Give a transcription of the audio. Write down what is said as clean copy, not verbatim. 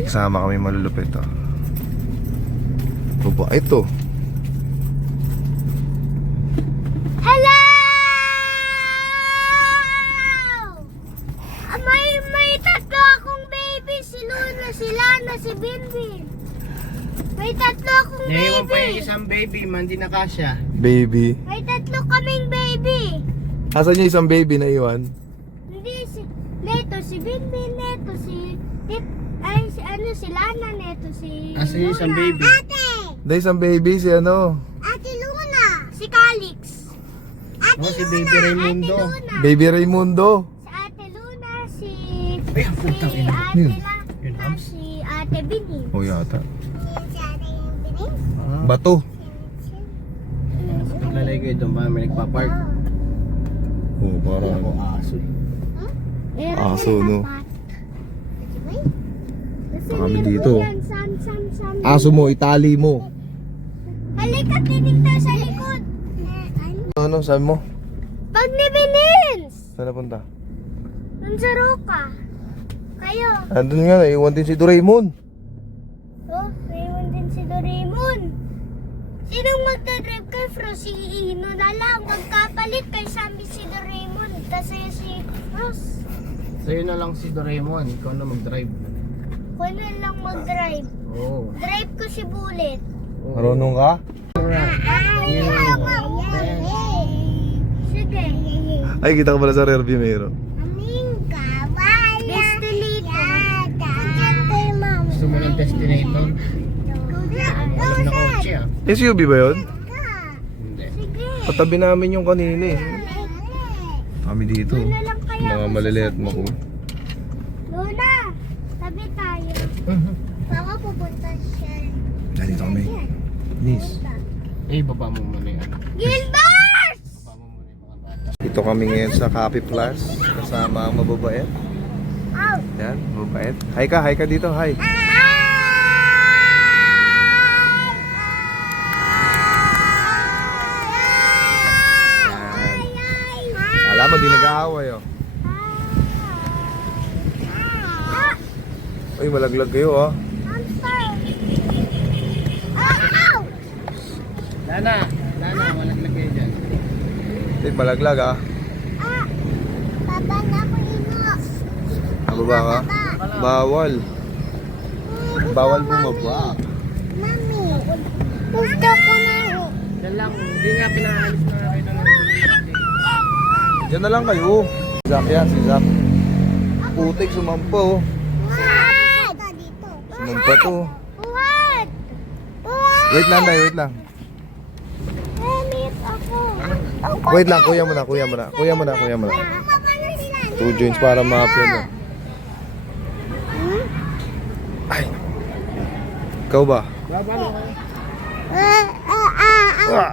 Kasama kami malulupit oh. Baba, ito. Hello! May tatlo akong baby. Si Luna, si Lana, si Binbin. May tatlo akong Naiwan pa yung baby. isang baby, man di na kasya. Baby. May tatlo kaming baby. Asan yung isang baby na iwan? Hindi, neto si Binbin, neto si... Ay, si Lana, neto si... Asa yung isang baby? Ate! Dahil isang baby si ano? Ate Luna! Si Calix. Ate Oh, si Luna! Baby Raimundo. Ate Luna! Baby Raimundo. Si Ate Luna, si... Ay, ang putang ina. Ate Yun. Lana, si Ate Bini. O yata. Si Ate Bini? Bato. Paglalay kayo doon ba may nagpa-park? Oo, Ako parang aso. aso, no? Kami dito. Aso mo, itali mo. Halika, tinig tayo sa likod. Ano, sabi mo? Pag ni Binins! Saan napunta? Dun sa Roka. Kayo. Andun nga, naiwan din si Doraemon. Oh, naiwan din si Doraemon. Sinong magdadrive kay Fro? Si Ino na lang. Magkapalit kay Sammy si Doraemon. Tapos si Ross. Sa'yo na lang si Doraemon, ikaw na mag-drive. Ako na lang mag-drive. Oo. Drive ko si Bullet. Marunong ka? Sige. Ay, kita ko pala sa rearview mirror. Gusto mo ng destinator? Alam na kotse ah. SUV ba yun? Hindi. Patabi namin yung kanina eh. Kami dito. Luna lang kaya. Mga maliliit mo ko. Luna, tabi tayo. Baka pupunta siya. Dito kami. Nis. Eh, baba mo muna yung ano. Gilbert! Baba mo muna yung mga bata. Dito kami ngayon sa Copy Plus. Kasama ang mababait. Out! Yan, mababait. Hi ka dito, hi. Alam mo, di nag-aaway oh. Uy, malaglag kayo oh. Lana, walang lagay dyan. Hindi, malaglag ah. Baba na ako ino. Nababa ka? Bawal. Bawal bumaba. Mami, gusto ko na. Yan lang, hindi nga pinaalis na kayo doon. Diyan na lang kayo. Si Zach yan, si Zach. Putik, sumampa oh. What? Dito. Sumampa to. What? What? Wait lang tayo, wait lang. Limit ako. Wait lang, kuya mo na. Two joints para ma-appear no. Ay. Ikaw ba? Baba na kayo. Ah.